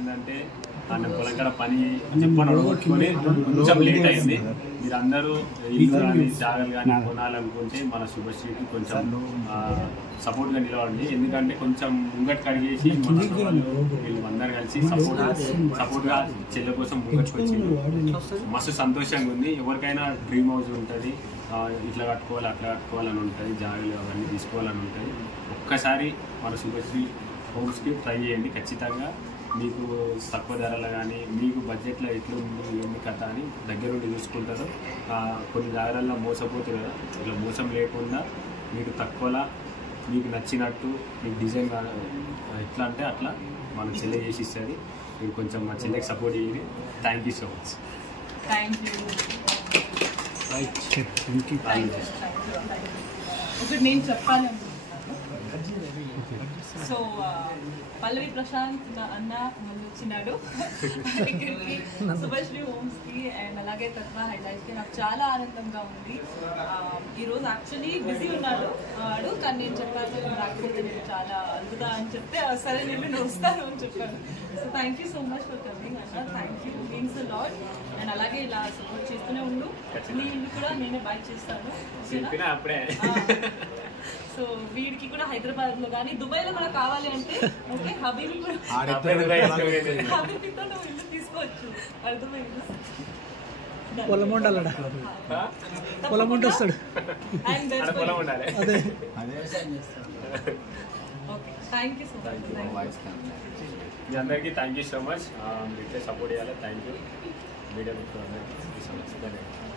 వచ్చిందంటే ఆయన పొలం కాడ పని చెప్పని కొట్టుకొని కొంచెం లేట్ అయింది. మీరు అందరూ ఇల్లు కానీ జాగ్రత్తలు కానీ కొనాలనుకుంటే మన శుభశ్రీకి కొంచెం సపోర్ట్గా నిలవండి. ఎందుకంటే కొంచెం ముంగట్ కడిగేసి మన వీళ్ళు అందరు కలిసి సపోర్ట్గా చెల్లె కోసం ముంగట్కి వచ్చింది. మస్తు సంతోషంగా ఉంది. ఎవరికైనా డ్రీమ్ హౌస్ ఉంటుంది, ఇట్లా కట్టుకోవాలి అట్లా కట్టుకోవాలని ఉంటుంది, జాగ్రత్తలు అవన్నీ తీసుకోవాలని ఉంటుంది. ఒక్కసారి మన శుభశ్రీ హోమ్స్కి ట్రై చేయండి. ఖచ్చితంగా మీకు తక్కువ ధరలు కానీ మీకు బడ్జెట్లో ఎట్లా ఉంది ఏమి కథ అని దగ్గరుండి చూసుకుంటారు. కొన్ని జాగ్రత్తల్లో మోసపోతారు కదా, ఇట్లా మోసం లేకుండా మీకు తక్కువలా మీకు నచ్చినట్టు మీకు డిజైన్ ఎట్లా అంటే అట్లా మన చెల్లె చేసి ఇస్తుంది. మీరు కొంచెం మా చెల్లెకి సపోర్ట్ చేయండి. Thank you so much. ఒకటి నేను చెప్పాలి. సో పల్లవి ప్రశాంత్ అన్న ముందు వచ్చినాడు ఇక్కడికి శుభశ్రీ హోమ్స్కి అండ్ అలాగే తత్వ హైలైట్స్కి. నాకు చాలా ఆనందంగా ఉంది. ఈరోజు యాక్చువల్లీ బిజీ ఉన్నాడు వాడు, కానీ నేను చెప్పాను రాకపోతే నేను చాలా అద్భుత అని చెప్తే సరే నేను వస్తాను అని చెప్పాను. So thank you so much for coming అన్న. Thank you means a lot. And అలాగే ఇలా సపోర్ట్ చేస్తూనే ఉండు. మీ ఇల్లు కూడా నేనే బై చేస్తాను. సో వీడికి కూడా హైదరాబాద్ లో కానీ దుబాయ్ లో కూడా కావాలి అంటే ఓకే, హబీబీతో నువ్వు ఇల్లు తీసుకోవచ్చు. అర్థమైంది. పొలం వస్తాడు. Thank you so much. మీ అందరికీ థ్యాంక్ యూ సో మచ్. మీకే సపోర్ట్ చేయాలి. Thank you. వీడియో అందరికీ సో మచ్. ధన్యవాదాలు.